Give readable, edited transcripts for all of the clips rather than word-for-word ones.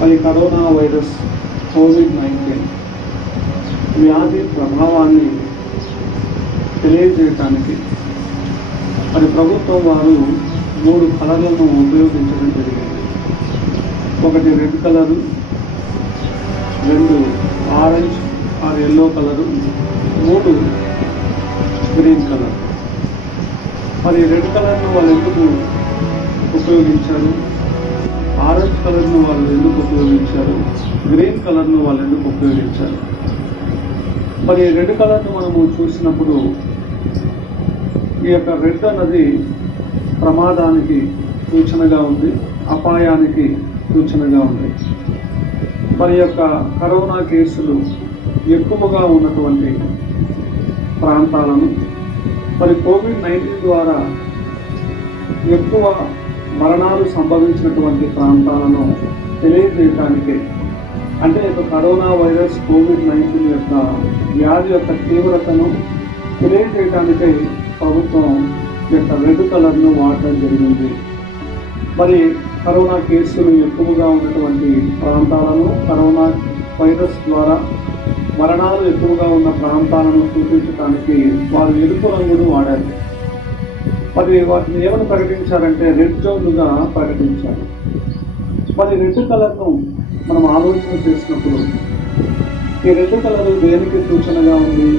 మరి corona virus COVID-19 వ్యాధి ప్రభావాన్ని తెలియజేయటానికి మరి ప్రభుత్వం వారు 3 కలర్లను ఉపయోగించడం జరిగింది. ఒకటి red colour, 2 orange are yellow colour, 3 green colour. మరి రెడ్ కలర్ను వాళ్ళు ఎందుకు ఉపయోగించారు, ఆరెంజ్ కలర్ను వాళ్ళు ఎందుకు ఉపయోగించారు, గ్రీన్ కలర్ను వాళ్ళు ఎందుకు ఉపయోగించారు? మరి రెడ్ కలర్ను మనము చూసినప్పుడు ఈ యొక్క రెడ్ అన్నది ప్రమాదానికి సూచనగా ఉంది, అపాయానికి సూచనగా ఉంది. మరి యొక్క కరోనా కేసులు ఎక్కువగా ఉన్నటువంటి ప్రాంతాలను, మరి కోవిడ్-19 ద్వారా ఎక్కువ మరణాలు సంభవించినటువంటి ప్రాంతాలను తెలియజేయటానికి, అంటే యొక్క కరోనా వైరస్ కోవిడ్-19 యొక్క వ్యాధి యొక్క తీవ్రతను తెలియజేయటానికై ప్రభుత్వం యొక్క రెడ్ కలర్ను వాడడం జరిగింది. మరి కరోనా కేసులు ఎక్కువగా ఉన్నటువంటి ప్రాంతాలను, కరోనా వైరస్ ద్వారా మరణాలు ఎక్కువగా ఉన్న ప్రాంతాలను సూచించడానికి వారు ఎరుపు రంగును వాడారు. మరి వాటిని ఏమని ప్రకటించారంటే రెడ్ జోన్లుగా ప్రకటించారు. మరి రెడ్ కలర్ను మనం ఆలోచన చేసినప్పుడు ఈ రెడ్ కలర్ దేనికి సూచనగా ఉంది,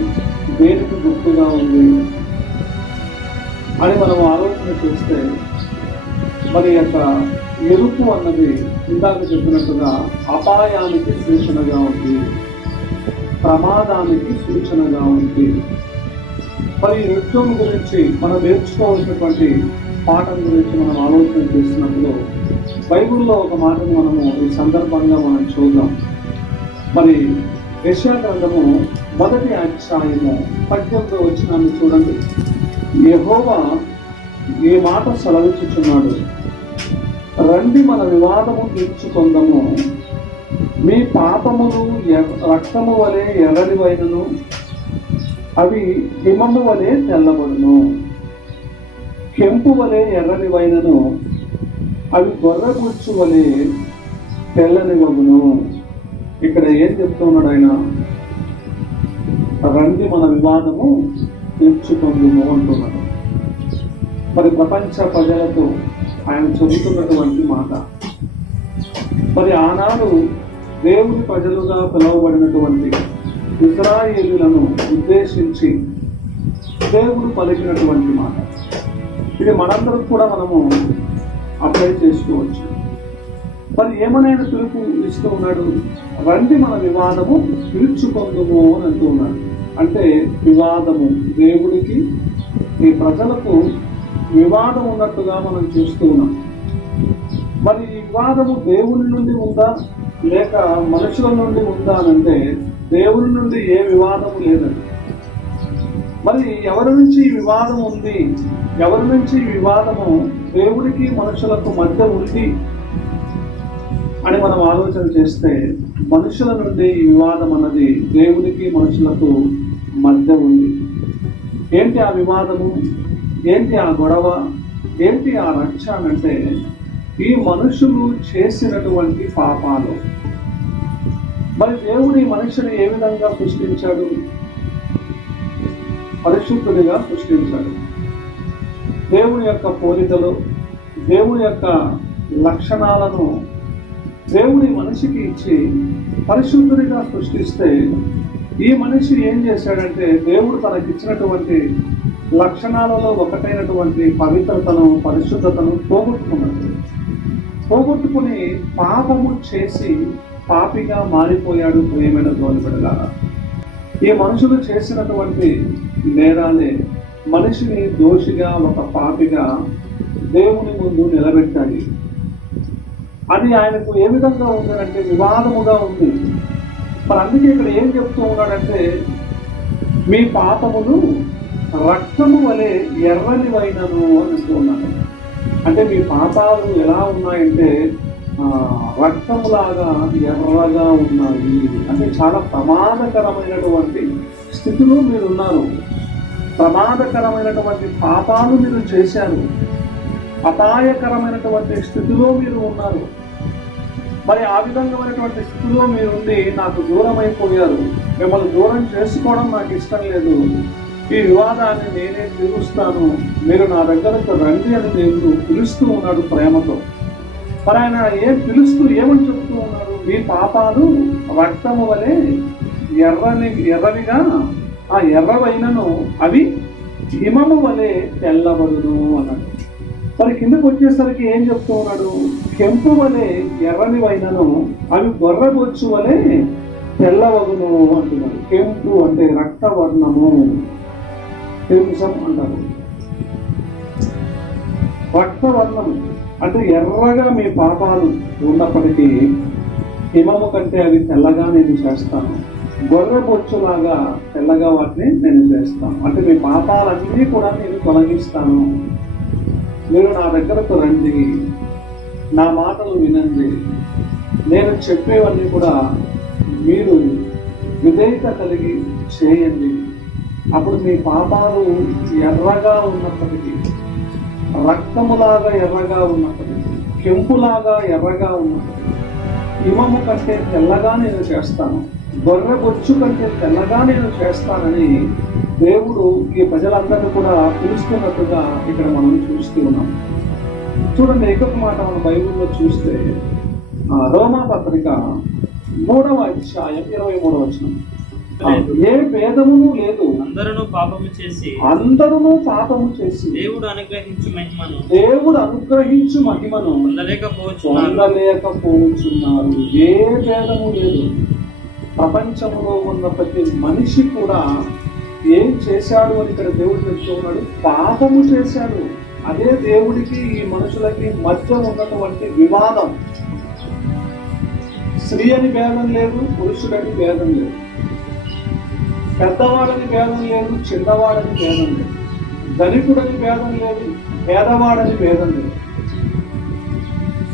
దేనికి గుర్తుగా ఉంది అని మనం ఆలోచన చేస్తే, మరి యొక్క ఎరుపు అన్నది ఇందాక చెప్పినట్టుగా అపాయానికి సూచనగా ఉంది, ప్రమాదానికి సూచనగా ఉంది. మరి రెడ్ జోన్ గురించి మనం నేర్చుకోవాల్సినటువంటి పాఠం గురించి మనం ఆలోచన చేసినప్పుడు బైబిల్లో ఒక మాటను మనము ఈ సందర్భంగా మనం చూద్దాం. మరి యెషయా గ్రంథము 1వ అధ్యాయము 18వ వచనాన్ని చూడండి. యెహోవా ఈ మాట సెలవిచ్చుచున్నాడు, రండి మన వివాదము తీర్చుకొందము, మీ పాపములు రక్తము వలె ఎర్రనివైనను అవి హిమము వలె తెల్లబడును, కెంపు వలె ఎర్రనివైనను అవి గొర్రెబుచ్చు వలె తెల్లనివగును. ఇక్కడ ఏం చెప్తున్నాడు ఆయన? రండి మన వివాదము తీర్చుకొందుము అంటున్నాడు. మరి ప్రపంచ ప్రజలతో ఆయన చెబుతున్నటువంటి మాట. మరి ఆనాడు దేవుని ప్రజలుగా పిలువబడినటువంటి ఇశ్రాయేలులను ఉద్దేశించి దేవుడు పలికినటువంటి మాట. ఇది మనందరం కూడా మనము అప్లై చేసుకోవచ్చు. మరి ఏమనైనా పిలుపు ఇస్తూ ఉన్నాడు, రండి మన వివాదము తీర్చుకొందుము అని అంటూ ఉన్నాడు. అంటే వివాదము, దేవుడికి ఈ ప్రజలకు వివాదం ఉన్నట్టుగా మనం చూస్తూ ఉన్నాం. మరి ఈ వివాదము దేవుని నుండి ఉందా లేక మనుషుల నుండి ఉందా అంటే దేవుని నుండి ఏ వివాదము లేదండి. మరి ఎవరి నుంచి ఈ వివాదం ఉంది, ఎవరి నుంచి ఈ వివాదము దేవుడికి మనుషులకు మధ్య ఉంది అని మనం ఆలోచన చేస్తే, మనుషుల నుండి ఈ వివాదం అన్నది దేవునికి మనుషులకు మధ్య ఉంది. ఏంటి ఆ వివాదము, ఏంటి ఆ గొడవ, ఏంటి ఆ రక్ష అంటే ఈ మనుషులు చేసినటువంటి పాపాలు. మరి దేవుడి మనుషుని ఏ విధంగా సృష్టించాడు? పరిశుద్ధుడిగా సృష్టించాడు. దేవుని యొక్క పోలికలు, దేవుని యొక్క లక్షణాలను దేవుడి మనిషికి ఇచ్చి పరిశుద్ధుడిగా సృష్టిస్తే, ఈ మనిషి ఏం చేశాడంటే దేవుడు తనకిచ్చినటువంటి లక్షణాలలో ఒకటైనటువంటి పవిత్రతను, పరిశుద్ధతను పోగొట్టుకుని పాపము చేసి పాపిగా మారిపోయాడు. ప్రియమైన దేవుని బిడ్డలారా, ఈ మనుషులు చేసినటువంటి నేరాలే మనిషిని దోషిగా, ఒక పాపిగా దేవుని ముందు నిలబెట్టాలి. అది ఆయనకు ఏ విధంగా ఉందంటే వివాదముగా ఉంది. మరి అందుకే ఇక్కడ ఏం చెప్తూ ఉన్నాడంటే, మీ పాపములు రక్తము వలె ఎర్రనివైనను అని అంటూ ఉన్నాడు. అంటే మీ పాపాలు ఎలా ఉన్నాయంటే రక్తములాగా ఎర్రగా ఉన్నాయి. అంటే చాలా ప్రమాదకరమైనటువంటి స్థితిలో మీరు ఉన్నారు. ప్రమాదకరమైనటువంటి పాపాలు మీరు చేశారు. అపాయకరమైనటువంటి స్థితిలో మీరు ఉన్నారు. మరి ఆ విధమైనటువంటి స్థితిలో మీరుండి నాకు దూరం అయిపోయారు, మిమ్మల్ని దూరం చేసుకోవడం నాకు ఇష్టం లేదు, ఈ వివాదాన్ని నేనే తీరుస్తాను, మీరు నా దగ్గరకు రండి అని దేవుడు పిలుస్తూ ఉన్నాడు ప్రేమతో. మరి ఆయన పిలుస్తూ ఏమని చెప్తూ ఉన్నారు? మీ పాపాలు రక్తము వలె ఎర్రవిగా ఆ ఎర్రవైనను అవి హిమము వలె తెల్లబడును అన్నాడు. మరి కిందకు వచ్చేసరికి ఏం చెప్తూ ఉన్నాడు? కెంపు వలె ఎర్రనివైనను అవి గొర్రెబొచ్చు వలె తెల్లవగును అంటున్నాడు. కెంపు అంటే రక్తవర్ణము, హింసం అంటారు. రక్తవర్ణము అంటే ఎర్రగా మీ పాపాలు ఉన్నప్పటికీ హిమము కంటే అవి తెల్లగా నేను చేస్తాను, గొర్రెబొచ్చులాగా తెల్లగా వాటిని నేను చేస్తాను. అంటే మీ పాపాలన్నీ కూడా నేను తొలగిస్తాను, మీరు నా దగ్గరకు రండి, నా మాటలు వినండి, నేను చెప్పేవన్నీ కూడా మీరు విధేయత కలిగి చేయండి. అప్పుడు మీ పాపాలు ఎర్రగా ఉన్నప్పటికీ, రక్తములాగా ఎర్రగా ఉన్నప్పటికీ, కెంపులాగా ఎర్రగా ఉన్నప్పటికీ, హిమము కంటే తెల్లగా నేను చేస్తాను, గొర్రెబొచ్చు కంటే తెల్లగా నేను చేస్తానని దేవుడు ఈ ప్రజలందరినీ కూడా పిలుస్తున్నట్టుగా ఇక్కడ మనం చూస్తూ ఉన్నాం. చూడండి, ఇంకొక మాట మనం బైబిల్లో చూస్తే రోమా పత్రిక 3వ అధ్యాయం 23వ వచనం, ఏ భేదమును లేదు, అందరూ పాపము చేసి దేవుడు అనుగ్రహించు మహిమను పొందలేకపోతున్నారు. ఏ భేదము లేదు. ప్రపంచంలో ఉన్న ప్రతి మనిషి కూడా ఏం చేశాడు అని ఇక్కడ దేవుడు చెప్తూ ఉన్నాడు? పాపము చేశాడు. అదే దేవుడికి ఈ మనుషులకి మధ్య ఉన్నటువంటి వివాదం. స్త్రీ అని భేదం లేదు, పురుషుడని భేదం లేదు, పెద్దవాడని భేదం లేదు, చిన్నవాడని భేదం లేదు, ధనికుడని భేదం లేదు, పేదవాడని భేదం లేదు,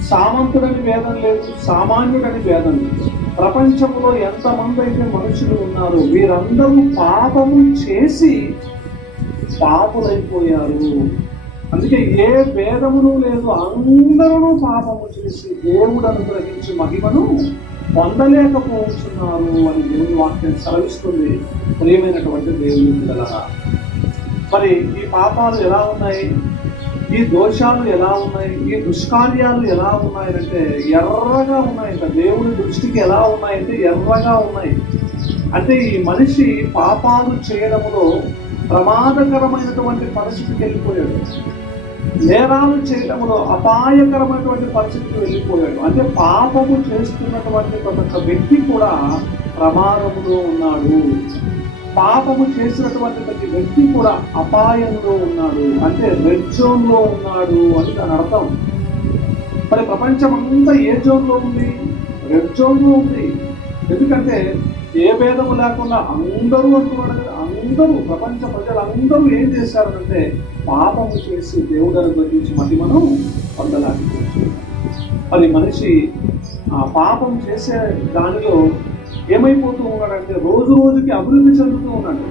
సామంతుడని భేదం లేదు, సామాన్యుడని భేదం లేదు. ప్రపంచంలో ఎంతమంది అయితే మనుషులు ఉన్నారు, వీరందరూ పాపము చేసి పాపులైపోయారు. అందుకే ఏ భేదమును లేదు, అందరూ పాపము చేసి దేవుడు అనుగ్రహించి మహిమను పొందలేకపోతున్నారు అని దేవుని వాక్యం సెలవిస్తుంది. ప్రియమైనటువంటి దేవుని పిల్లలారా, మరి ఈ పాపాలు ఎలా ఉన్నాయి, ఈ దోషాలు ఎలా ఉన్నాయి, ఈ దుష్కార్యాలు ఎలా ఉన్నాయంటే ఎర్రగా ఉన్నాయంట. దేవుని దృష్టికి ఎలా ఉన్నాయంటే ఎర్రగా ఉన్నాయి. అంటే ఈ మనిషి పాపాలు చేయడంలో ప్రమాదకరమైనటువంటి పరిస్థితికి వెళ్ళిపోయాడు, నేరాలు చేయడంలో అపాయకరమైనటువంటి పరిస్థితికి వెళ్ళిపోయాడు. అంటే పాపము చేస్తున్నటువంటి ఒక వ్యక్తి కూడా ప్రమాదంలో ఉన్నాడు. పాపము చేసినటువంటి ప్రతి వ్యక్తి కూడా అపాయంలో ఉన్నాడు, అంటే రెడ్ జోన్ లో ఉన్నాడు అని దాని అర్థం. మరి ప్రపంచం అంతా ఏ జోన్ లో ఉంది? రెడ్ జోన్ లో ఉంది. ఎందుకంటే ఏ భేదము లేకుండా అందరూ అంటున్నాడు. అందరూ ప్రపంచ ప్రజలందరూ ఏం చేశారంటే పాపము చేసి దేవుడు అనుగ్రహించి మహిమను పొందలేకపోతున్నారు. మరి మనిషి ఆ పాపం చేసే దానిలో ఏమైపోతూ ఉన్నాడంటే రోజు రోజుకి అభివృద్ధి చెందుతూ ఉన్నాడు.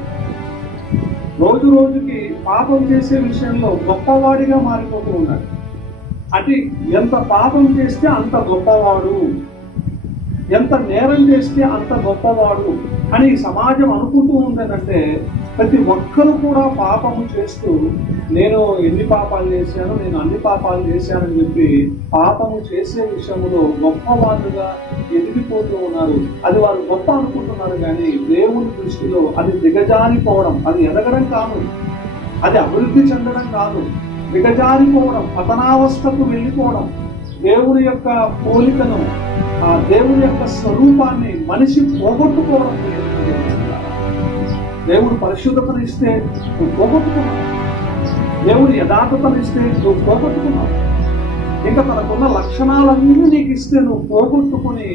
రోజు రోజుకి పాపం చేసే విషయంలో గొప్పవాడిగా మారిపోతూ ఉన్నాడు. అంటే ఎంత పాపం చేస్తే అంత గొప్పవాడు, ఎంత నేరం చేస్తే అంత గొప్పవాడు అని సమాజం అనుకుంటూ ఉందేనంటే ప్రతి ఒక్కరూ కూడా పాపము చేస్తూ నేను ఎన్ని పాపాలు చేశాను, నేను అన్ని పాపాలు చేశానని చెప్పి పాపము చేసే విషయంలో గొప్పవాళ్ళుగా ఎదిగిపోతూ ఉన్నారు. అది వారు గొప్ప అనుకుంటున్నారు, కానీ దేవుని దృష్టిలో అది దిగజారిపోవడం, అది ఎదగడం కాదు, అది అభివృద్ధి చెందడం కాదు, దిగజారిపోవడం, పతనావస్థకు వెళ్ళిపోవడం. దేవుని యొక్క పోలికను, ఆ దేవుని యొక్క స్వరూపాన్ని మనిషి పోగొట్టుకోవడం. దేవుడు పరిశుద్ధతను ఇస్తే నువ్వు పోగొట్టుకున్నావు, దేవుడు యథార్థతను ఇస్తే నువ్వు పోగొట్టుకున్నావు, ఇంకా తనకున్న లక్షణాలన్నీ నీకు ఇస్తే నువ్వు పోగొట్టుకుని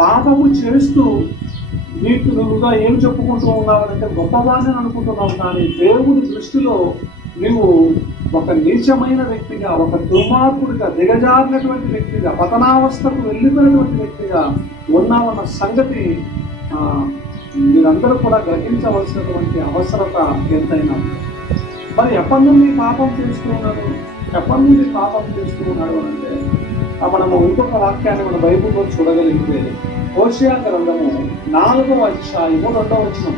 పాపము చేస్తూ నీకు నువ్వుగా ఏం చెప్పుకుంటూ ఉన్నావంటే గొప్పవాడిని అనుకుంటున్నావు. కానీ దేవుని దృష్టిలో నువ్వు ఒక నీచమైన వ్యక్తిగా, ఒక దుర్మార్గుడిగా, దిగజారినటువంటి వ్యక్తిగా, పతనావస్థకు వెళ్ళిపోయినటువంటి వ్యక్తిగా ఉన్నావన్న సంగతి మీరందరూ కూడా గ్రహించవలసినటువంటి అవసరత ఎంతైనా. మరి ఎప్పటి నుండి పాపం చేస్తూ ఉన్నాడు, ఎప్పటి నుండి పాపం చేస్తూ ఉన్నాడు అంటే మనము ఇంకొక వాక్యాన్ని మన బైబిల్లో చూడగలిగితే హోషేయ గ్రంథము 4వ అధ్యాయము 2వ వచనం.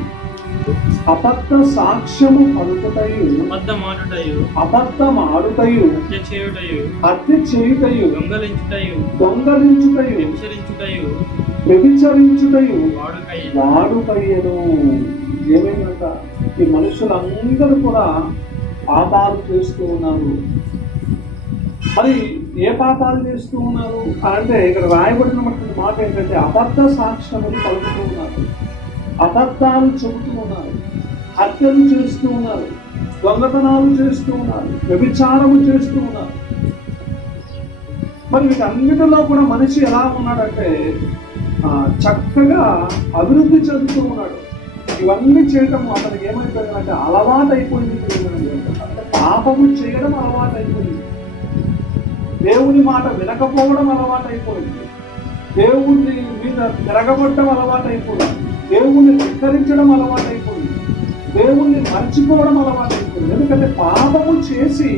అబద్ధ సాక్ష్యము పలుకుటయు అబద్ధమాడుటయు హత్య చేయుటయు దొంగలించుటయు వ్యభిచరించుటయు వాడుకయ్యను. ఏమైందంట, ఈ మనుషులందరూ కూడా పాపాలు చేస్తూ ఉన్నారు. మరి ఏ పాపాలు చేస్తూ ఉన్నారు అంటే ఇక్కడ రాయబడినటువంటి మాట ఏంటంటే అబద్ధ సాక్ష్యములు పలుకుతూ ఉన్నారు, అబద్ధాలు చెబుతూ ఉన్నారు, హత్యలు చేస్తూ ఉన్నారు, దొంగతనాలు చేస్తూ ఉన్నారు, వ్యభిచారము చేస్తూ ఉన్నారు. మరి వీటన్నిటిలో కూడా మనిషి ఎలా ఉన్నాడంటే చక్కగా అభివృద్ధి చెందుతూ ఉన్నాడు. ఇవన్నీ చేయటం అతనికి ఏమైపోయిందంటే అలవాటు అయిపోయింది. అంటే పాపము చేయడం అలవాటు అయిపోయింది, దేవుని మాట వినకపోవడం అలవాటు అయిపోయింది, దేవుని మీద తిరగబడటం అలవాటు అయిపోయింది, దేవుణ్ణి ధిక్కరించడం అలవాటు అయిపోయింది, దేవుణ్ణి మర్చిపోవడం అలవాటు అయిపోయింది. ఎందుకంటే పాపము చేసి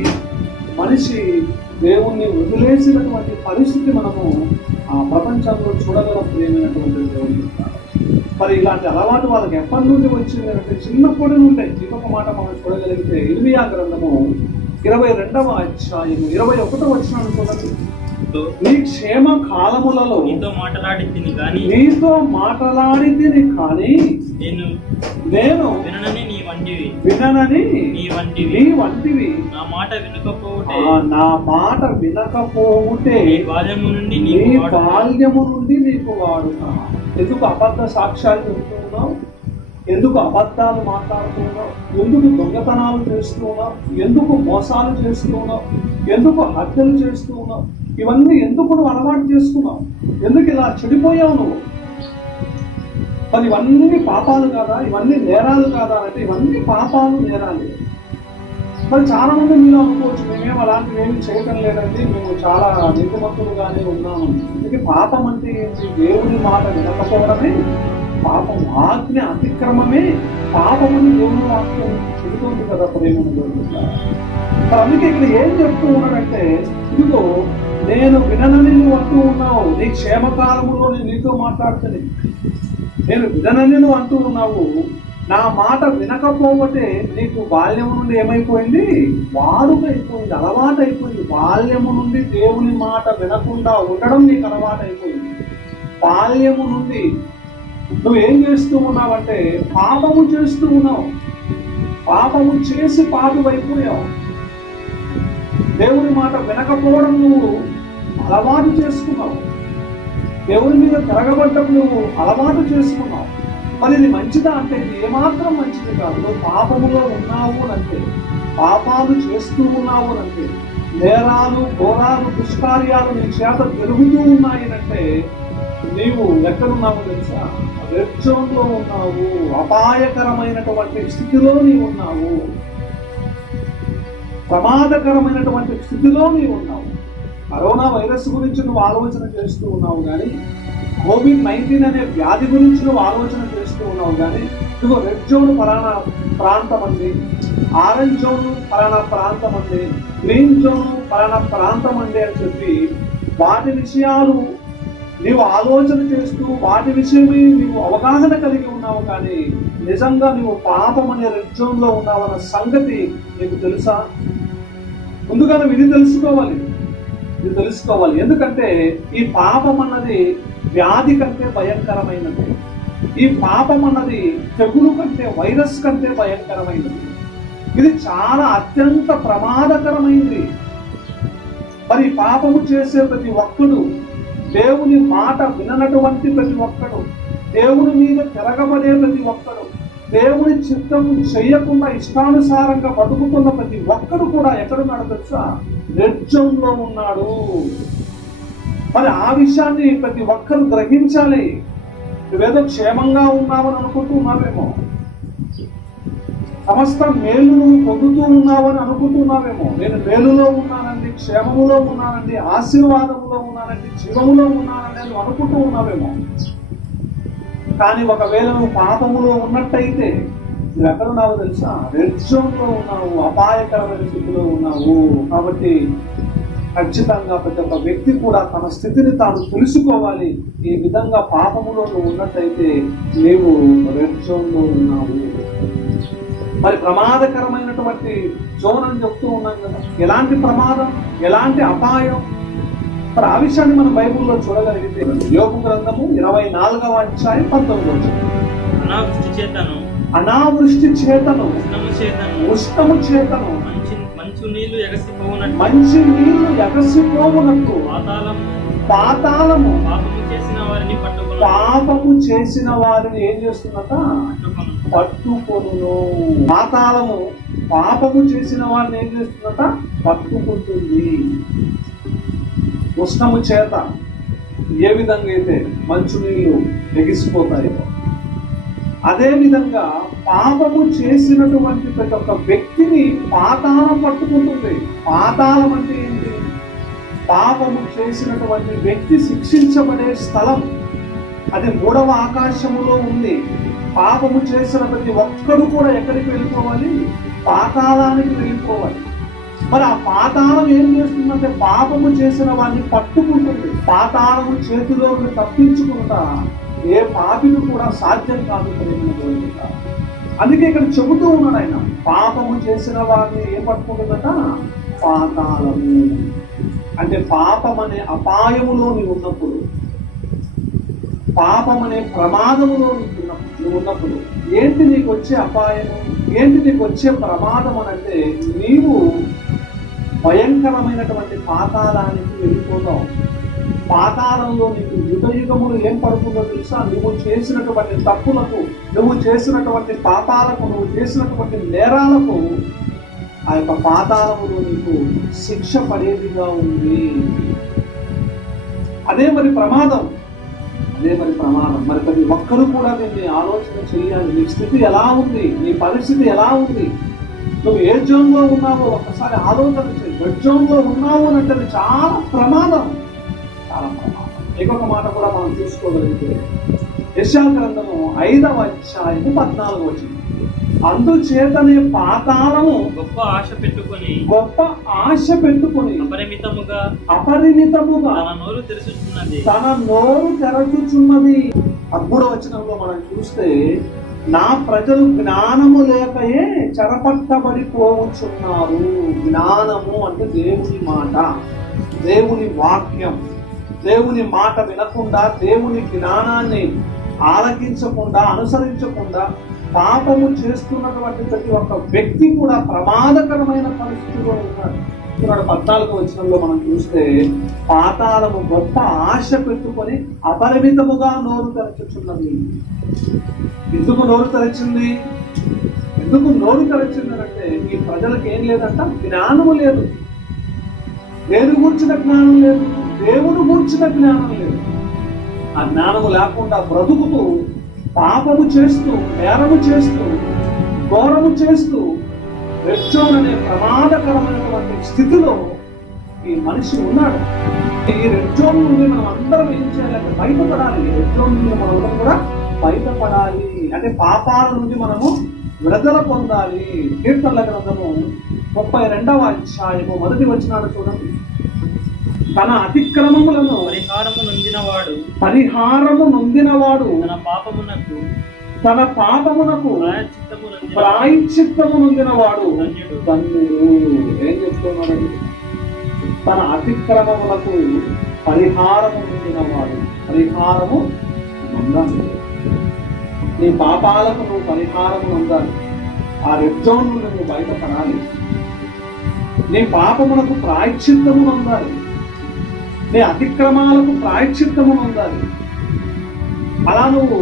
మనిషి దేవుణ్ణి వదిలేసినటువంటి పరిస్థితి మనము ఆ ప్రపంచంలో చూడగల ప్రియమైనటువంటి దేవుని. మరి ఇలాంటి అలవాటు వాళ్ళకి ఎప్పటి నుండి వచ్చింది అంటే చిన్నప్పటి నుండే. ఇంకొక మాట మనం చూడగలిగితే ఇర్మియా గ్రంథము 22వ అధ్యాయము 21వ వచనాన్ని చూడండి. నీ క్షేమ కాలములలో నీతో మాట్లాడితిని కానీ నేను విననని నీ వంటివి నా మాట వినకపోవుటే నీ బాల్యము నుండి నీకు వాడుతా. ఎందుకు అబద్ధ సాక్ష్యాలు చెబుతూ ఉన్నావు? ఎందుకు అబద్ధాలు మాట్లాడుతూ ఉన్నావు? ఎందుకు దొంగతనాలు చేస్తూ ఉన్నావు? ఎందుకు మోసాలు చేస్తూ ఉన్నావు? ఎందుకు హత్యలు చేస్తూ ఉన్నావు? ఇవన్నీ ఎందుకు నువ్వు అలవాటు చేసుకున్నావు? ఎందుకు ఇలా చెడిపోయావు నువ్వు? మరి ఇవన్నీ పాపాలు కాదా? ఇవన్నీ నేరాలు కాదా అంటే ఇవన్నీ పాపాలు, నేరాలు. మరి చాలా మంది మీరు అనుకోవచ్చు, మేమేం అలాంటివి ఏమి చేయటం లేదండి, మేము చాలా నీతిమంతులుగానే ఉన్నాము. ఇది పాపం అంటే ఏంటి? దేవుని మాట వినకపోవడమే పాపం, ఆజ్ఞ అతిక్రమమే పాపమని దేవుని వాక్యం చెబుతోంది కదా ప్రేమను జరుగుతుంది. అందుకే ఇక్కడ ఏం చెప్తూ ఉన్నాడంటే, ఇదిగో నేను విననని నువ్వు అంటూ ఉన్నావు, నీ క్షేమకాలంలో నేను నీతో మాట్లాడుతుంది. నేను విననని నువ్వు అంటూ ఉన్నావు, నా మాట వినకపోతే నీకు బాల్యము నుండి ఏమైపోయింది? వాడుక అయిపోయింది, అలవాటు అయిపోయింది. బాల్యము నుండి దేవుని మాట వినకుండా ఉండడం నీకు అలవాటు అయిపోయింది. బాల్యము నుండి నువ్వేం చేస్తూ ఉన్నావంటే పాపము చేస్తూ ఉన్నావు, పాపము చేసి పాటు అయిపోయావు. దేవుని మాట వినకపోవడం నువ్వు అలవాటు చేసుకున్నావు, దేవుని మీద తిరగబడ్డం నువ్వు అలవాటు చేసుకున్నావు. మరి ఇది మంచిదా అంటే ఇది ఏమాత్రం మంచిది కాదు. నువ్వు పాపములో ఉన్నావు అంటే, పాపాలు చేస్తూ ఉన్నావు అంటే, నేరాలు ఘోరాలు దుష్కార్యాలు నీ చేత జరుగుతూ ఉన్నాయి అంటే నీవు ఎక్కడున్నావు తెలుసా? రెడ్ జోన్లో ఉన్నావు, అపాయకరమైనటువంటి స్థితిలో నీవు ఉన్నావు, ప్రమాదకరమైనటువంటి స్థితిలో నీవు ఉన్నావు. కరోనా వైరస్ గురించి నువ్వు ఆలోచన చేస్తూ ఉన్నావు కానీ, COVID-19 అనే వ్యాధి గురించి నువ్వు ఆలోచన చేస్తూ ఉన్నావు కానీ, నువ్వు రెడ్ జోన్ పలానా ప్రాంతం అండి, ఆరెంజ్ జోన్ పలానా ప్రాంతం అండి, గ్రీన్ జోన్ పలానా ప్రాంతం అండి అని చెప్పి వాటి విషయాలు నీవు ఆలోచన చేస్తూ వాటి విషయమై నీవు అవగాహన కలిగి ఉన్నావు కానీ నిజంగా నీవు పాపం అనే రెడ్ జోన్లో ఉన్నావన్న సంగతి నీకు తెలుసా? ముందుగా నువ్వు ఇది తెలుసుకోవాలి. ఎందుకంటే ఈ పాపం అన్నది వ్యాధి కంటే భయంకరమైనది. ఈ పాపం అన్నది తెగులు కంటే, వైరస్ కంటే భయంకరమైనది. ఇది చాలా అత్యంత ప్రమాదకరమైనది. మరి పాపము చేసే ప్రతి ఒక్కడు, దేవుని మాట విననటువంటి ప్రతి ఒక్కడు, దేవుని మీద తిరగబడే ప్రతి ఒక్కడు, దేవుని చిత్తం చేయకుండా ఇష్టానుసారంగా బతుకుతున్న ప్రతి ఒక్కడు కూడా ఎక్కడున్నాడు తెలుసా? రెడ్ జోన్లో ఉన్నాడు. మరి ఆ విషయాన్ని ప్రతి ఒక్కరు గ్రహించాలి. నువ్వేదో క్షేమంగా ఉన్నావని అనుకుంటున్నావేమో, సమస్త మేలు నువ్వు పొందుతూ ఉన్నావని అనుకుంటున్నావేమో. నేను మేలులో ఉన్నానండి, క్షేమములో ఉన్నానండి, ఆశీర్వాదములో ఉన్నానండి, జీవములో ఉన్నానండి అని అనుకుంటూ ఉన్నావేమో. కానీ ఒకవేళ నువ్వు పాపములో ఉన్నట్టయితే నువ్వు ఎక్కడున్నావో తెలుసా? రెడ్ జోన్లో ఉన్నావు, అపాయకరమైన స్థితిలో ఉన్నావు. కాబట్టి ఖచ్చితంగా ప్రతి ఒక్క వ్యక్తి కూడా తన స్థితిని తాను తెలుసుకోవాలి. ఈ విధంగా పాపములో నువ్వు ఉన్నట్టయితే నీవు రెడ్ జోన్లో ఉన్నావు. మరి ప్రమాదకరమైనటువంటి జోన్ అని చెప్తూ ఉన్నాం కదా. ఎలాంటి ప్రమాదం, ఎలాంటి అపాయం, మరి ఆ విషయాన్ని మనం బైబిల్లో చూడగలిగితే యోబు గ్రంథము 24వ అధ్యాయం 19వ అనావృష్టి చేతను అనావృష్టి చేతను ఉష్ణము చేతను మంచి నీళ్లు ఎగసిపోవునట్టు పాతాళము పాపము చేసిన వారిని ఏం చేస్తుందట? పట్టుకొనును. పాతాళము పాపము చేసిన వారిని ఏం చేస్తుందట? పట్టుకుంటుంది. ఉష్ణము చేత ఏ విధంగా అయితే మంచునీళ్ళు ఎగిసిపోతాయో అదే విధంగా పాపము చేసినటువంటి ప్రతి ఒక్క వ్యక్తిని పాతాళం పట్టుకుంటుంది. పాతాళం అంటే ఏంటి? పాపము చేసినటువంటి వ్యక్తి శిక్షించబడే స్థలం. అది 3వ ఆకాశములో ఉంది. పాపము చేసిన ప్రతి ఒక్కరు కూడా ఎక్కడికి వెళ్ళిపోవాలి? పాతాళానికి వెళ్ళిపోవాలి. మరి ఆ పాతాళం ఏం చేస్తుందంటే పాపము చేసిన వాడిని పట్టుకుంటుంది. పాతాళము చేతిలో తప్పించుకుంటా ఏ పాపిని కూడా సాధ్యం కాదు. అందుకే ఇక్కడ చెబుతూ ఉన్నాడు ఆయన, పాపము చేసిన వారిని ఏం పట్టుకుంటుందట? పాతాళము. అంటే పాపం అనే అపాయములో నీవు ఉన్నప్పుడు, పాపం అనే ప్రమాదములో నువ్వు ఉన్నప్పుడు ఏంటి నీకు వచ్చే అపాయము, ఏంటి నీకు వచ్చే ప్రమాదం అని అంటే నీవు భయంకరమైనటువంటి పాతాళానికి వెళ్ళిపోతావు. పాతాళంలో నీకు యుగములు ఏం పడుతుందో తెలుసా? నువ్వు చేసినటువంటి తప్పులకు, నువ్వు చేసినటువంటి పాపాలకు, నువ్వు చేసినటువంటి నేరాలకు ఆ యొక్క పాతాళములో నీకు శిక్ష పడేదిగా ఉంది. అదే మరి ప్రమాదం. మరి ప్రతి ఒక్కరూ కూడా దీన్ని ఆలోచన చేయాలి. నీ స్థితి ఎలా ఉంది, నీ పరిస్థితి ఎలా ఉంది, నువ్వు ఏ జోన్లో ఉన్నావో ఒకసారి ఆలోచన చేయి. రెడ్ జోన్లో ఉన్నావు అని అంటే చాలా ప్రమాదం. ఇంకొక మాట కూడా మనం చూసుకోగలిగితే యెషయా గ్రంథము 5వ అధ్యాయము 14వ వచనం, అందుచేతనే పాతాళము గొప్ప ఆశ పెట్టుకొని అపరిమితముగా తన నోరు తెరచుచున్నది. 3వ వచనంలో మనం చూస్తే, నా ప్రజలు జ్ఞానము లేకయే చెరపట్టబడిపోవచ్చున్నారు. జ్ఞానము అంటే దేవుని మాట, దేవుని వాక్యం. దేవుని మాట వినకుండా, దేవుని జ్ఞానాన్ని ఆలకించకుండా, అనుసరించకుండా పాపము చేస్తున్నటువంటి ప్రతి ఒక్క వ్యక్తి కూడా ప్రమాదకరమైన పరిస్థితిలో ఉన్నాడు. 14వ వచనంలో మనం చూస్తే, పాతాళము గొప్ప ఆశ పెట్టుకొని అపరిమితముగా నోరు తెరచుచున్నది. ఎందుకు నోరు తెరచింది అంటే ఈ ప్రజలకు ఏం లేదంట? జ్ఞానము లేదు. దేని గూర్చిన జ్ఞానం లేదు, దేవుని గూర్చిన జ్ఞానం లేదు. ఆ జ్ఞానము లేకుండా బ్రతుకుతూ, పాపము చేస్తూ, నేరము చేస్తూ, ఘోరము చేస్తూ రెడ్ జోన్ అనే ప్రమాదకరమైనటువంటి స్థితిలో ఈ మనిషి ఉన్నాడు. ఈ రెడ్ జోన్ నుండి మనం అందరం ఏం చేయాలంటే బయటపడాలి. రెడ్ జోన్ నుండి మనం కూడా బయటపడాలి. అంటే పాపాల నుండి మనము విడుదల పొందాలి. కీర్తనల గ్రంథము 32వ అధ్యాయము 1వ వచనాన్ని చూడండి. తన అతిక్రమములను పరిహారము నొందినవాడు తన పాపమునకు ప్రాయశ్చిత్తము నొందినవాడు ధన్యుడు. ఏం చెప్తున్నాడండి? తన అతిక్రమములకు పరిహారము నొందినవాడు. పరిహారము నొందాలి. నీ పాపాలకు నువ్వు పరిహారము నొందాలి. ఆ రెడ్ జోన్ నుండి నువ్వు బయటపడాలి. నీ పాపమునకు ప్రాయశ్చిత్తము నొందాలి. నీ అతిక్రమాలకు ప్రాయశ్చిత్తము నొందాలి. అలా నువ్వు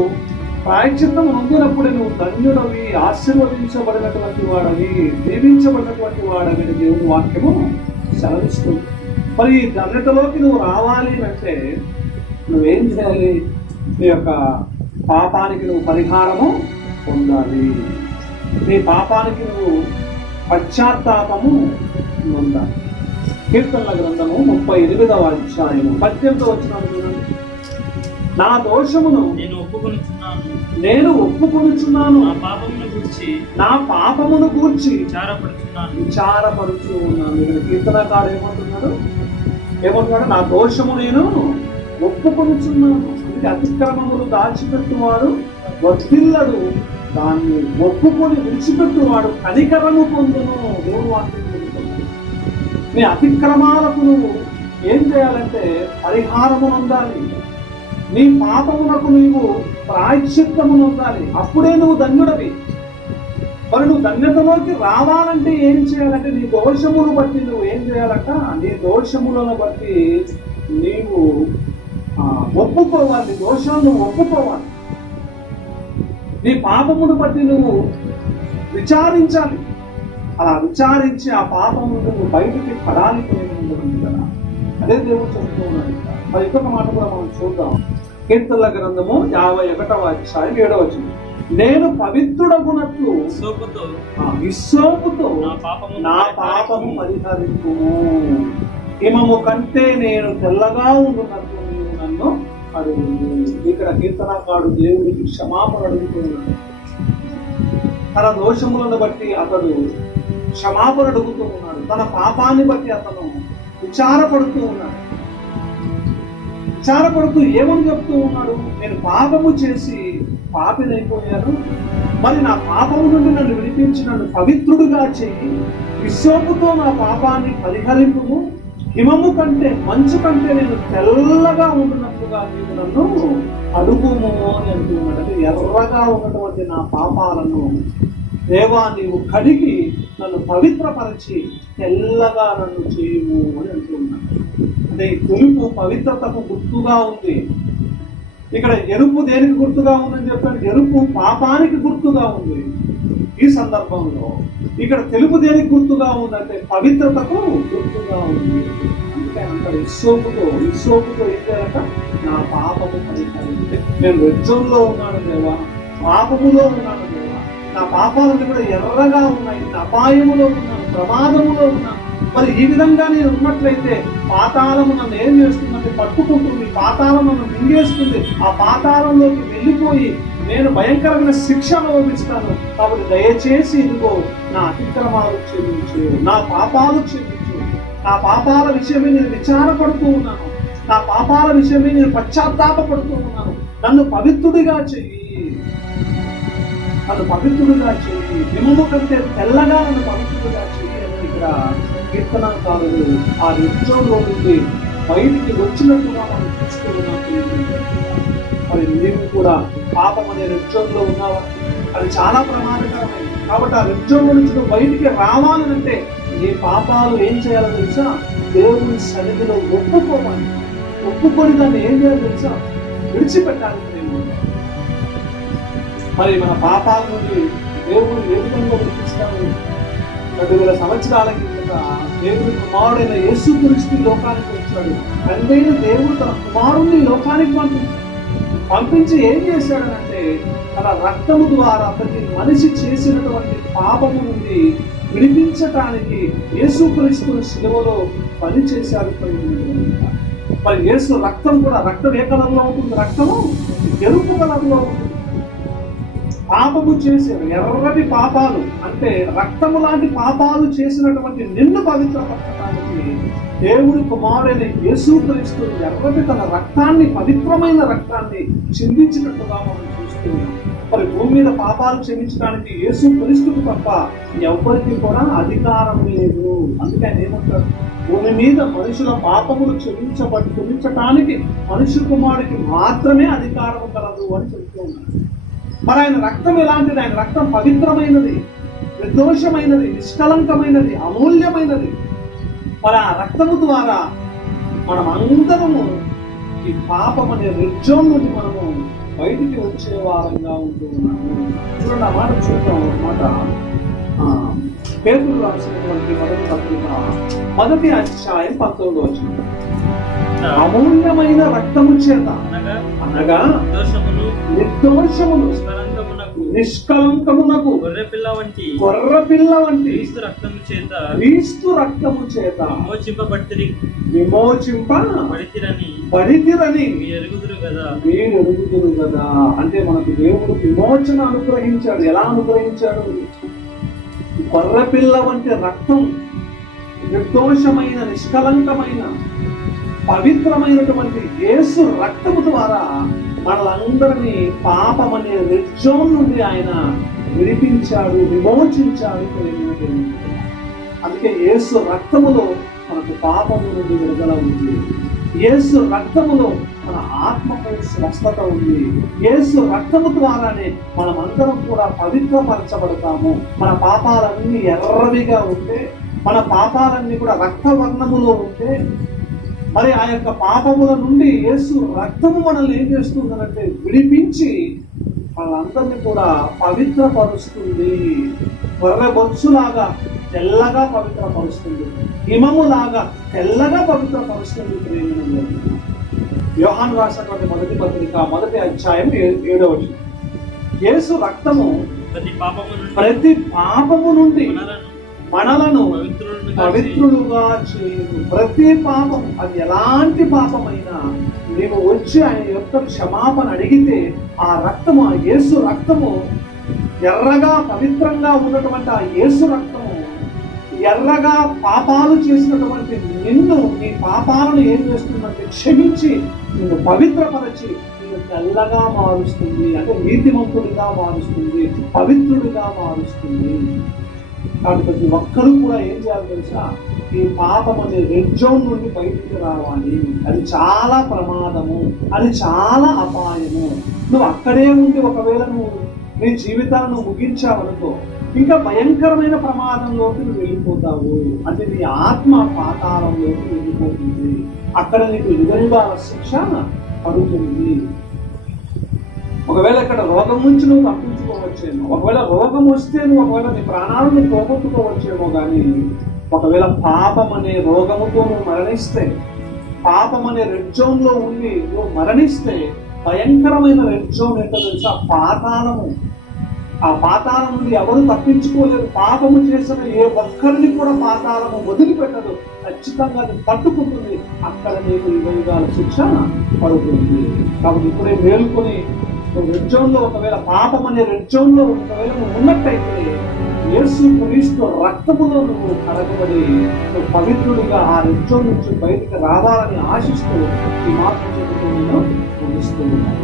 ప్రాయశ్చిత్తము నొందినప్పుడే నువ్వు ధన్యుడవి, ఆశీర్వదించబడినటువంటి వాడవి, దీవించబడినటువంటి వాడవి దేవుని వాక్యము సెలవిస్తుంది. మరి ఈ ధన్యతలోకి నువ్వు రావాలి అంటే నువ్వేం చేయాలి? నీ యొక్క పాపానికి నువ్వు పరిహారము పొందాలి. నీ పాపానికి నువ్వు పశ్చాత్తాపము పొందాలి. కీర్తనల గ్రంథము 38వ అధ్యాయము 18వ వచనం చూడండి. నా దోషమును నేను ఒప్పుకొనుచున్నాను, నా పాపమును గూర్చి విచారపడుచు ఉన్నాను. ఇక్కడ కీర్తనకారు ఏమంటున్నాడు? ఏమంటాడు? నా దోషము నేను ఒప్పుకొనుచున్నాను. అందుకే అతిక్రమములు దాచిపెట్టువాడు వర్ధిల్లడు, దాన్ని ఒప్పుకొని విడిచిపెట్టువాడు కనికరము పొందును. దేవుడు వాక్యం చెబుతున్నాడు. నీ అతిక్రమాలకు నువ్వు ఏం చేయాలంటే పరిహారము పొందాలి. నీ పాపమునకు నీవు ప్రాయశ్చిత్తము పొందాలి. అప్పుడే నువ్వు ధన్యుడవి. మరి నువ్వు ధన్యతలోకి రావాలంటే ఏం చేయాలంటే నీ దోషమును బట్టి నువ్వు ఏం చేయాలంట? నీ దోషములను బట్టి నీవు ఒప్పుకోవాలి. నీ దోషాలను ఒప్పుకోవాలి. నీ పాపమును బట్టి నువ్వు విచారించాలి. అలా విచారించి ఆ పాపము నువ్వు బయటికి పడానికి ఉండదు కదా. అదే దేవుడు చెబుతూ ఉన్నాడు. మరి ఇంకొక మాట కూడా మనం చూద్దాం. కీర్తనల గ్రంథము 51వ అధ్యాయం 7వ వచనం. నేను పవిత్రుడగునట్లు విశ్వపుతో నా పాపము పరిహరించుము. హిమము కంటే నేను తెల్లగా ఉండునట్లు నీవు నన్ను అడుగు. ఇక్కడ కీర్తనకారుడు దేవుడికి క్షమాపణ అడుగుతున్నాడు. తన దోషములను బట్టి అతడు క్షమాపణ అడుగుతూ ఉన్నాడు. తన పాపాన్ని బట్టి అతను విచారపడుతూ ఉన్నాడు. విచారపడుతూ ఏమని చెప్తూ ఉన్నాడు? నేను పాపము చేసి పాపినైపోయాను. మరి నా పాపము నుండి నన్ను విడిపించి నన్ను పవిత్రుడుగా చేయి. విశ్వపుతో నా పాపాన్ని పరిహరింపుము. హిమము కంటే మంచు కంటే నేను తెల్లగా ఉంటున్నట్లుగా నీవు నన్ను అడుగుము అని అంటున్నాడు. అంటే ఎర్రగా ఉన్నటువంటి నా పాపాలను దేవా నీవు కడిగి నన్ను పవిత్రపరిచి తెల్లగా నన్ను చేయము అని అంటున్నాడు. అంటే ఈ తెలుపు పవిత్రతకు గుర్తుగా ఉంది. ఇక్కడ ఎరుపు దేనికి గుర్తుగా ఉందని చెప్పాడు? ఎరుపు పాపానికి గుర్తుగా ఉంది. ఈ సందర్భంలో ఇక్కడ తెలుపు దేనికి గుర్తుగా ఉందంటే పవిత్రతకు గుర్తుగా ఉంది. అందుకే అంటారు విశ్వపుతో ఏం చేయాలట? నా పాపము పరిహరించే. నేను వెజ్జంలో ఉన్నాను దేవా, పాపములో ఉన్నాను దేవా, నా పాపాలన్నీ కూడా ఎర్రగా ఉన్నాయి, అపాయములో ఉన్నాను, ప్రమాదములో ఉన్నాను. మరి ఈ విధంగా నేను ఉన్నట్లయితే పాతాళము నన్ను ఏం చేస్తుందంటే పట్టుకుంటుంది. పాతాళం నన్ను మింగేస్తుంది. ఆ పాతాళంలోకి వెళ్ళిపోయి నేను భయంకరమైన శిక్ష అనుభవిస్తాను. కాబట్టి దయచేసి ఇదిగో నా అతిక్రమాలు క్షమించు, నా పాపాలు క్షమించు. నా పాపాల విషయమే నేను విచారపడుతూ ఉన్నాను. నా పాపాల విషయమే నేను పశ్చాత్తాపడుతూ ఉన్నాను. నన్ను పవిత్రుడిగా చెయ్యి, నన్ను పవిత్రుడిగా చెయ్యి. హిమము కంటే తెల్లగా నన్ను పవిత్రుడిగా చెయ్యి అని ఇక్కడ కీర్తనకారుడు ఆ నిత్యంలో నుండి బయటికి వచ్చినట్టుగా మనం చూస్తూ ఉన్నాం. మరి నీవు కూడా పాపం అనే నిత్యంలో ఉన్నావా? అది చాలా ప్రమాదకరమైనది. కాబట్టి ఆ నిత్యంలో నుంచి నువ్వు బయటికి రావాలంటే నీ పాపాలు ఏం చేయాలో తెలుసా? దేవుని సన్నిధిలో ఒప్పుకోవాలి. ఒప్పుకొని దాన్ని ఏం చేయాలో తెలుసా? విడిచిపెట్టాలి. మరి మన పాపాల నుండి దేవుడు ఏ విధంగా విడిపిస్తాడు? 2000 సంవత్సరాల కిందట దేవుడి కుమారుడైన యేసుక్రీస్తు లోకానికి వచ్చాడు. తండ్రైన దేవుడు తన కుమారుణ్ణి లోకానికి పంపించి ఏం చేశాడనంటే తన రక్తము ద్వారా ప్రతి మనిషి చేసినటువంటి పాపము నుండి విడిపించటానికి యేసుక్రీస్తు శిలువలో పని చేశాడు. మరి యేసు రక్తం కూడా, రక్తం ఏ కలర్లో ఉంటుంది? రక్తము ఎరుపు కలర్లో ఉంటుంది. పాపము చేశారు, ఎర్రటి పాపాలు అంటే రక్తము లాంటి పాపాలు చేసినటువంటి నిన్ను పవిత్రపరచడానికి దేవుడి కుమారుడైన యేసుక్రీస్తు ఎర్రటి తన రక్తాన్ని, పవిత్రమైన రక్తాన్ని చిందించినట్టుగా మనం చూస్తున్నాం. మరి భూమి మీద పాపాలు క్షమించడానికి యేసుక్రీస్తుకు తప్ప ఎవరికి కూడా అధికారం లేదు. అందుకే ఆయన ఏమంటారు? భూమి మీద మనుషుల పాపములు క్షమించటానికి మనుష్య కుమారుడికి మాత్రమే అధికారం కలదు అని చెప్తూ ఉన్నారు. మరి ఆయన రక్తం ఎలాంటిది? ఆయన రక్తం పవిత్రమైనది, నిర్దోషమైనది, నిష్కలంకమైనది, అమూల్యమైనది. మరి ఆ రక్తము ద్వారా మనం అందరము ఈ పాపం అనే నిర్జం నుండి మనము బయటికి వచ్చే వారంగా ఉంటూ ఉన్నాము. చూడండి, ఆ మాట చూద్దాం. అన్నమాట పేతురు రాసినటువంటి మొదటి పత్రిక 1వ అధ్యాయం 19వ వచనం. అమూల్యమైన రక్తము చేత అనగా నిర్దోషమును నిష్కలంకమునకు గొర్రెపిల్ల వంటి క్రీస్తు రక్తము చేత విమోచింపబడితిరని మీరు ఎరుగుదురు కదా. అంటే మనకు దేవుడు విమోచన అనుగ్రహించాడు. ఎలా అనుగ్రహించాడు? గొర్రెపిల్ల వంటి రక్తం, నిర్దోషమైన, నిష్కలంకమైన పవిత్రమైనటువంటి యేసు రక్తము ద్వారా మనలందరినీ పాపమనే రెడ్ జోన్ నుండి ఆయన విడిపించాడు, విమోచించాడు. అందుకే యేసు రక్తములో మనకు పాపము నుండి విడుదల ఉంది. యేసు రక్తములో మన ఆత్మపై స్వస్థత ఉంది. యేసు రక్తము ద్వారానే మనమందరం కూడా పవిత్రపరచబడతాము. మన పాపాలన్నీ ఎర్రవిగా ఉంటే, మన పాపాలన్నీ కూడా రక్తవర్ణములో ఉంటే, మరి ఆ యొక్క పాపముల నుండి యేసు రక్తము మనల్ని ఏం చేస్తుందనంటే విడిపించి వాళ్ళందరినీ కూడా పవిత్రపరుస్తుంది. గొర్రె బొచ్చులాగా తెల్లగా పవిత్రపరుస్తుంది, హిమములాగా తెల్లగా పవిత్రపరుస్తుంది. ప్రేమ యోహాను రాసినటువంటి మొదటి పత్రిక 1వ అధ్యాయం 7వ వచనం. యేసు రక్తము ప్రతి పాపము నుండి మనలను పవిత్రులుగా చేయు. ప్రతి పాపం, అది ఎలాంటి పాపమైనా నీవు వచ్చి ఆయన యొక్క క్షమాపణ అడిగితే ఆ రక్తము, ఆ యేసు రక్తము, ఎర్రగా పవిత్రంగా ఉన్నటువంటి ఆ యేసు రక్తము ఎర్రగా పాపాలు చేసినటువంటి నిన్ను, నీ పాపాలను ఏం చేస్తుందంటే క్షమించి నిన్ను పవిత్రపరచి నిన్ను తెల్లగా మారుస్తుంది. అంటే నీతిమంతుడిగా మారుస్తుంది, పవిత్రుడిగా మారుస్తుంది. కాబట్టి ప్రతి ఒక్కరూ కూడా ఏం చేయాలి తెలుసా? ఈ పాపం అనే రెడ్ జోన్ నుండి బయటికి రావాలి. అది చాలా ప్రమాదము, అది చాలా అపాయము. నువ్వు అక్కడే ఉండి ఒకవేళ నువ్వు నీ జీవితాలను ముగించావనుకో, ఇంకా భయంకరమైన ప్రమాదంలోకి నువ్వు వెళ్ళిపోతావు. అంటే నీ ఆత్మ పాతాళంలోకి వెళ్ళిపోతుంది. అక్కడ నీకు యుగయుగాల శిక్ష పడుతుంది. ఒకవేళ ఇక్కడ రోగం నుంచి నువ్వు తప్పించుకోవచ్చేమో, ఒకవేళ రోగం వస్తే నువ్వు ఒకవేళ నీ ప్రాణాలను పోగొట్టుకోవచ్చేమో, కానీ ఒకవేళ పాపం అనే రోగముతో నువ్వు మరణిస్తే, పాపం అనే రెడ్ జోన్ లో ఉండి నువ్వు మరణిస్తే, భయంకరమైన రెడ్ జోన్ ఏంటో తెలుసా? పాతాళము. ఆ పాతాళం నుండి ఎవరు తప్పించుకోలేరు. పాపము చేసిన ఏ ఒక్కరిని కూడా పాతాళము వదిలిపెట్టదు, ఖచ్చితంగా అది పట్టుకుంటుంది. అక్కడ నీకు యుగాల శిక్ష పడుతుంది. కాబట్టి ఇప్పుడే మేలుకొని రెడ్ జోన్ లో, ఒకవేళ పాపం అనే రెడ్ జోన్ లో ఒకవేళ నువ్వు ఉన్నట్టయితే యేసు క్రీస్తు రక్తములో నువ్వు కడగబడి నువ్వు పవిత్రుడిగా ఆ రెడ్ జోన్ నుంచి బయటికి రావాలని ఆశిస్తూ ఈ మాటలు చెబుతూ నేను ముగిస్తూ ఉన్నాను.